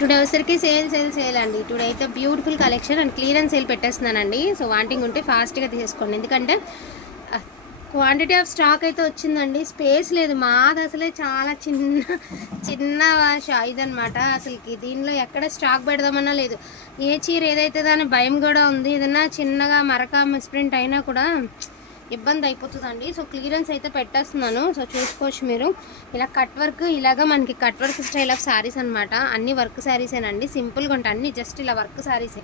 Today వచ్చరికి sale sale sale అండి. Today అయితే beautiful collection and clearance sale పెట్టేస్తున్నానండి. So wanting ఉంటే ఫాస్ట్గా తీసేసుకోండి. ఎందుకంటే క్వాంటిటీ ఆఫ్ స్టాక్ అయితే వచ్చిందండి. స్పేస్ లేదు. మాది అసలే చాలా చిన్న చిన్న ఇది ఇదనమాట అసలుకి దీనిలో ఎక్కడ స్టాక్ పెడదామన్నా లేదు. ఏ చీర ఏదైతే దాని భయం కూడా ఉంది ఏదైనా చిన్నగా మరక మిస్ప్రింట్ అయినా కూడా ఇబ్బంది అయిపోతుందండి. సో క్లియరెన్స్ అయితే పెట్టేస్తున్నాను. సో చూసుకోవచ్చు మీరు. ఇలా కట్ వర్క్ ఇలాగా మనకి cut work style of saris అనమాట అన్ని వర్క్ శారీసేనండి సింపుల్గా ఉంటాయి. అన్ని జస్ట్ ఇలా వర్క్ శారీసే.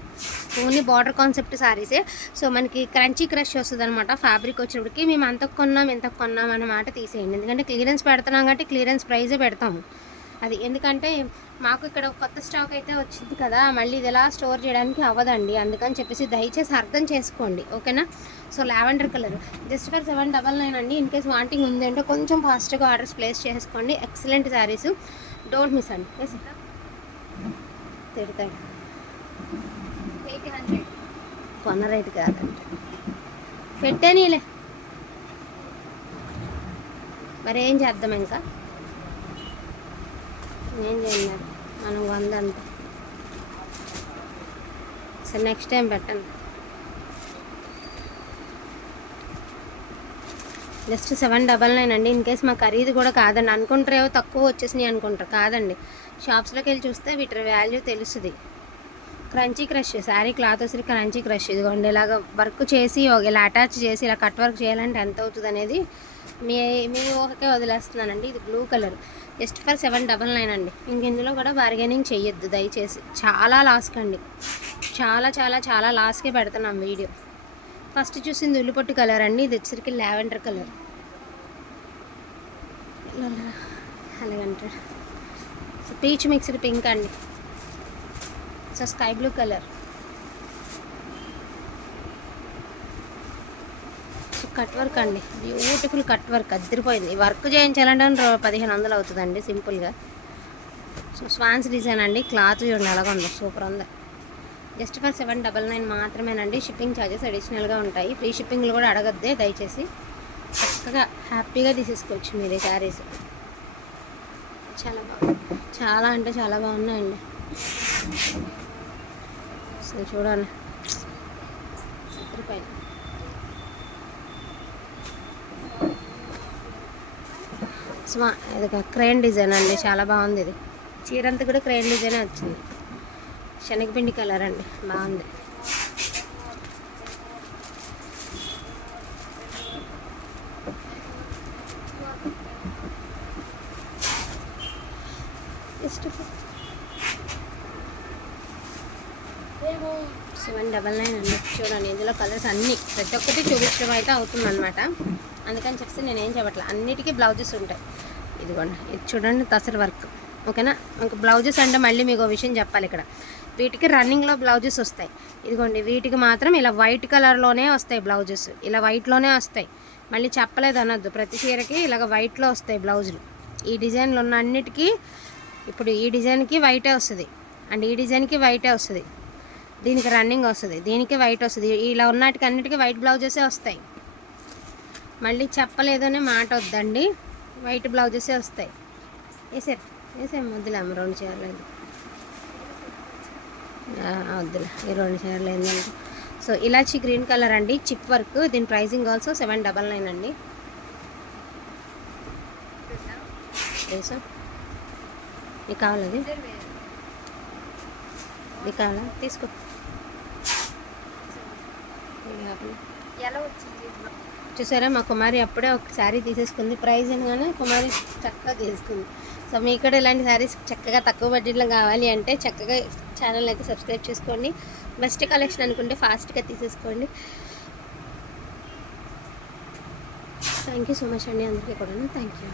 ఓన్లీ బార్డర్ కాన్సెప్ట్ శారీసే. సో మనకి క్రంచీ క్రష్ వస్తుంది అనమాట ఫ్యాబ్రిక్ వచ్చినప్పటికి మేము అంతకు కొన్నాం ఇంతకు కొన్నాం అన్నమాట తీసేయండి. ఎందుకంటే క్లియరెన్స్ పెడుతున్నాం కాబట్టి క్లియరెన్స్ ప్రైజే పెడతాము. అది ఎందుకంటే మాకు ఇక్కడ కొత్త స్టాక్ అయితే వచ్చింది కదా మళ్ళీ ఇది ఎలా స్టోర్ చేయడానికి అవ్వదండి. అందుకని చెప్పేసి దయచేసి అర్థం చేసుకోండి. ఓకేనా? So lavender colour. Just for seven double nine అండి. ఇన్ కేస్ వాంటింగ్ ఉంది అంటే కొంచెం ఫాస్ట్గా ఆర్డర్స్ ప్లేస్ చేసుకోండి. ఎక్సలెంట్ శారీస్. డోంట్ మిస్ అండి. ఎస్ తిడతాడు ఎయిట్ హండ్రెడ్. కొన్న రేట్ కాదండి. పెట్టేనీలే. మరి ఏం చేద్దాం ఇంకా? ఏం చేయాలి. మనం వంద సరే నెక్స్ట్ టైం పెట్టండి జస్ట్ సెవెన్ డబల్ నైన్ అండి. ఇన్ కేస్ మా ఖరీదు కూడా కాదండి. అనుకుంటారేవో తక్కువ వచ్చేసినాయి అనుకుంటారు. కాదండి. షాప్స్లోకి వెళ్ళి చూస్తే వీటి వాల్యూ తెలుస్తుంది. క్రంచీ క్రష్ శారీ క్లాత్ వచ్చి క్రంచీ క్రష్. ఇదిగోండి ఇలాగ వర్క్ చేసి ఒక- ఇలా అటాచ్ చేసి ఇలా కట్ వర్క్ చేయాలంటే ఎంత అవుతుంది అనేది మీ మీ ఊహకే వదిలేస్తున్నానండి. ఇది blue colour. Just for seven double nine అండి. ఇంక ఇందులో కూడా బార్గెనింగ్ చేయొద్దు దయచేసి. చాలా లాస్క్ అండి. చాలా చాలా చాలా లాస్కే పెడుతున్నాం వీడియో. ఫస్ట్ చూసింది ఉల్లిపొట్టు కలర్ అండి. ఇది వచ్చరికి లావెండర్ కలర్. అలాగంటాడు పీచ్ మిక్స్డ్ పింక్ అండి. So sky blue colour so cut work అండి. బ్యూటిఫుల్ కట్ వర్క్ అద్దరిపోయింది. వర్క్ చేయించాలంటే పదిహేను వందలు అవుతుందండి సింపుల్గా సో స్వాన్స్ డిజైన్ అండి. క్లాత్ చూడండి ఎలాగ ఉంది. సూపర్ ఉంది. Just for seven double nine మాత్రమేనండి. షిప్పింగ్ ఛార్జెస్ అడిషనల్గా ఉంటాయి. ఫ్రీ షిప్పింగ్లు కూడా అడగద్దే దయచేసి. చక్కగా హ్యాపీగా తీసేసుకోవచ్చు మీరు శారీస్. చాలా బాగుంది. చాలా అంటే చాలా బాగున్నాయండి. సో చూడండి రూపాయలు స్మా ఇది క్రేన్ డిజైన్ అండి చాలా బాగుంది ఇది. చీర అంతా కూడా క్రేన్ డిజైన్ వచ్చింది. శనగపిండి కలర్ అండి బాగుంది. జస్ట్ సెవెన్ డబల్ నైన్ అండి చూడండి. ఇందులో కలర్స్ అన్నీ. ప్రతి ఒక్కటి చూపించడం అయితే అవుతుంది అనమాట అందుకని చెప్పేసి నేను ఏం చెప్పట్లే. అన్నిటికీ బ్లౌజెస్ ఉంటాయి. ఇదిగోండి. ఇది చూడండి తసర్ వర్క్. ఓకేనా? ఇంకా బ్లౌజెస్ అంటే మళ్ళీ మీకు ఒక విషయం చెప్పాలి ఇక్కడ. వీటికి రన్నింగ్లో బ్లౌజెస్ వస్తాయి. ఇదిగోండి. వీటికి మాత్రం ఇలా వైట్ కలర్లోనే వస్తాయి బ్లౌజెస్. ఇలా వైట్లోనే వస్తాయి. మళ్ళీ చెప్పలేదు అనొద్దు. ప్రతి చీరకి ఇలాగ వైట్లో వస్తాయి బ్లౌజులు. ఈ డిజైన్లు ఉన్న అన్నిటికీ ఇప్పుడు ఈ డిజైన్కి వైటే వస్తుంది. అండ్ ఈ డిజైన్కి వైటే వస్తుంది. దీనికి రన్నింగ్ వస్తుంది దీనికి వైట్ వస్తుంది. ఇలా ఉన్నటికి అన్నిటికీ వైట్ బ్లౌజెసే వస్తాయి. మళ్ళీ చెప్పలేదు అనే మాట వద్దండి వైట్ బ్లౌజెసే వస్తాయి. వేసారు వేసాము వద్దులే రెండు చీరలు ఎందుకు? వద్దులే ఈ రెండు చీరలు ఏంటంటే సో ఇలాచి గ్రీన్ కలర్ అండి చిప్ వర్క్ దీని pricing also seven double nine అండి. వేసా నీకు కావాలి కావాలా తీసుకో. చూసారా మా కుమారి అప్పుడే ఒక శారీ తీసేసుకుంది. ప్రైజ్ అనగానే కుమారి చక్కగా తీసుకుంది. సో మీకు కూడా ఇలాంటి శారీస్ చక్కగా తక్కువ బడ్జెట్లో కావాలి అంటే చక్కగా ఛానల్ అయితే సబ్స్క్రైబ్ చేసుకోండి. బెస్ట్ కలెక్షన్ అనుకుంటే ఫాస్ట్గా తీసేసుకోండి. థ్యాంక్ యూ సో మచ్ అండి అందరికీ కూడా థ్యాంక్ యూ.